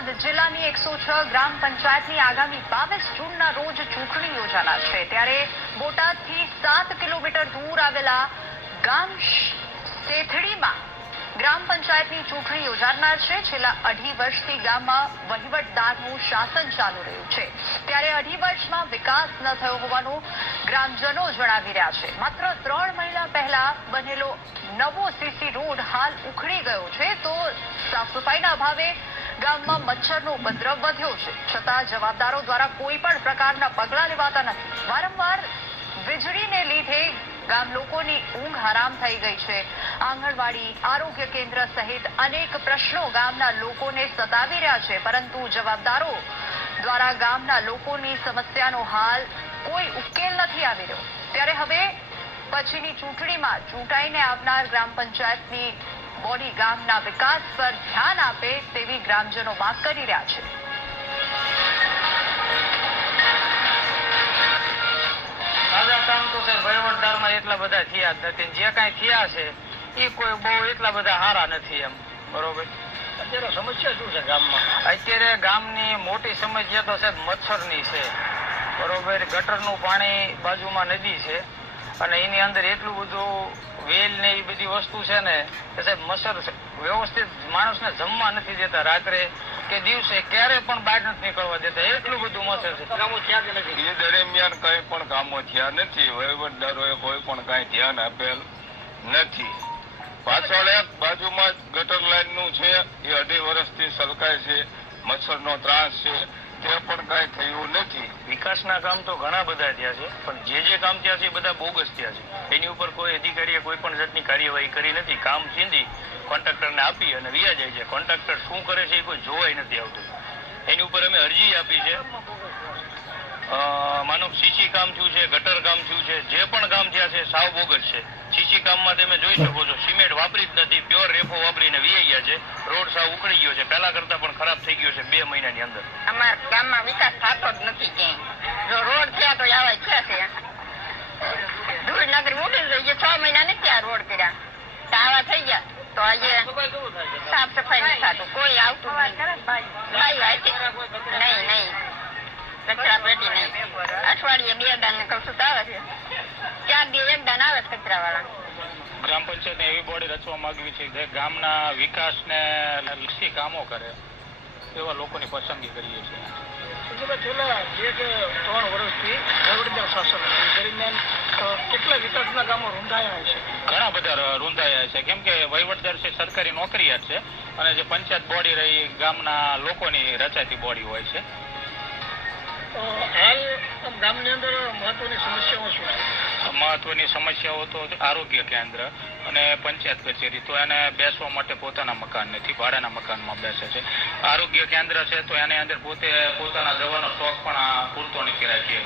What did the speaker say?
બોટાદ જિલ્લાની 106 ગ્રામ પંચાયતની આગામી 22 જૂનના રોજ ચૂંટણી યોજાનાર છે ત્યારે બોટાદથી 7 કિલોમીટર દૂર આવેલા ગામ શેથડીમાં ગ્રામ પંચાયતની ચૂંટણી યોજાનાર છે। છેલ્લા 2.5 વર્ષથી ગામમાં વહીવટદારનું શાસન ચાલુ રહ્યું છે ત્યારે 2.5 વર્ષમાં વિકાસ ન થયો હોવાનું ગ્રામજનો જણાવી રહ્યા છે। માત્ર 3 મહિના પહેલા બનેલો નવો સીસી રોડ હાલ ઉખડી ગયો છે તો સાફ સફાઈના અભાવે ગામમાં મચ્છરનો ઉપદ્રવ વધ્યો છે છતાં જવાબદારો દ્વારા કોઈ પણ પ્રકારના પગલાં લેવાતા નથી। વારંવાર વીજળીને લીધે ગામ લોકોની ઊંઘ હરામ થઈ ગઈ છે। આંગણવાડી, આરોગ્ય કેન્દ્ર સહિત અનેક પ્રશ્નો ગામના લોકોને સતાવી રહ્યા છે પરંતુ જવાબદારો દ્વારા ગામના લોકોની સમસ્યાનો હાલ કોઈ ઉકેલ નથી આવી રહ્યો ત્યારે હવે પછીની ચૂંટણીમાં ચૂંટાઈને આવનાર ગ્રામ પંચાયતની બોડી ગામના વિકાસ પર ધ્યાન આપે તેવી ગ્રામજનો માંગ કરી રહ્યા છે। કામ તો વહીવટદારમાં એટલા બધા થયા જ નથી, જે કાંઈ થયા છે એ કોઈ બહુ એટલા બધા સારા નથી એમ બરોબર। અત્યારે સમસ્યા શું છે ગામમાં? અત્યારે ગામની મોટી સમસ્યા તો સાહેબ મચ્છરની છે બરોબર। ગટરનું પાણી બાજુમાં નદી છે અને એની અંદર એટલું બધું વેલ ને એ બધી વસ્તુ છે ને કે સાહેબ મચ્છર વ્યવસ્થિત માણસને જમવા નથી દેતા, રાત્રે કે દિવસે ક્યારે પણ બહાર નથી નીકળવા દેતા, એટલું બધું મચ્છર છે। કામો થયા કે નથી? એ દરમિયાન કઈ પણ કામો થયા નથી, વહીવટદારોએ કોઈ પણ કઈ ધ્યાન આપેલ નથી। પાછળ એક બાજુમાં ગટર લાઈન નું છે એ 2.5 વર્ષથી સલકાય છે, મચ્છરનો ત્રાસ છે તે પણ કઈ થયું નથી। વિકાસના કામ તો ઘણા બધા થયા છે પણ જે કામ થયા છે એ બધા બોગસ થયા છે। એની ઉપર કોઈ અધિકારીએ કોઈ પણ જાતની કાર્યવાહી કરી નથી। કામ ચીંધી કોન્ટ્રાક્ટરને આપી અને વ્યા જાય છે, કોન્ટ્રાક્ટર શું કરે છે એ કોઈ જોવાય નથી આવતું। એની ઉપર અમે અરજી આપી છે, માનો સીસી કામ થયું છે, ગટર કામ થયું છે, જે પણ કામ થયા છે સાવ બોગસ છે। સીસી કામમાં તમે જોઈ શકો છો સિમેન્ટ વાપરી જ નથી, પ્યોર રેફો વાપરીને વી ગયા છે, રોડ સાવ ઉખડી ગયો છે, પહેલા કરતા પણ ખરાબ થઈ ગયો છે 2 મહિનાની અંદર। અમારા ગામમાં વિકાસ થતો જ નથી ક્યાંય, જો રોડ થયા તો આવા છે ધૂળનગર મોટી થઈ ગઈ, 6 મહિના નથી આ રોડ કર્યા તો આવા થઈ ગયા તો આજે સાફ સફાઈ નથી થતું, કોઈ આવતું નહીં, કચરા પેટી નહીં, અઠવાડિયે 2 દાન કશું આવે છે, 4 દિવસ 1 દાન આવે કચરા વાળા। ગ્રામ પંચાયતને એવી બોડી રચવા માંગવી છે જે ગામના વિકાસને લક્ષી કામો કરે એવા લોકોની પસંદગી કરીએ છીએ। છેલ્લા 3 વર્ષથી વહીવટદાર શાસન દરમિયાન કેટલા વિકાસના કામો રૂંધાયા છે? ઘણા બધા રૂંધાયા છે કેમ કે વહીવટદાર છે સરકારી નોકરિયાત છે અને જે પંચાયત બોડી રહી ગામના લોકોની રચાતી બોડી હોય છે। હાલ ગામની અંદર મહત્વની સમસ્યાઓ શું છે? મહત્વની સમસ્યાઓ તો આરોગ્ય કેન્દ્ર અને પંચાયત કચેરી, તો એને બેસવા માટે પોતાના મકાન નથી, ભાડાના મકાનમાં બેસે છે। આરોગ્ય કેન્દ્ર છે તો એની અંદર પોતાના દવાનો સ્ટોક પણ પૂરતો નથી રાખીએ।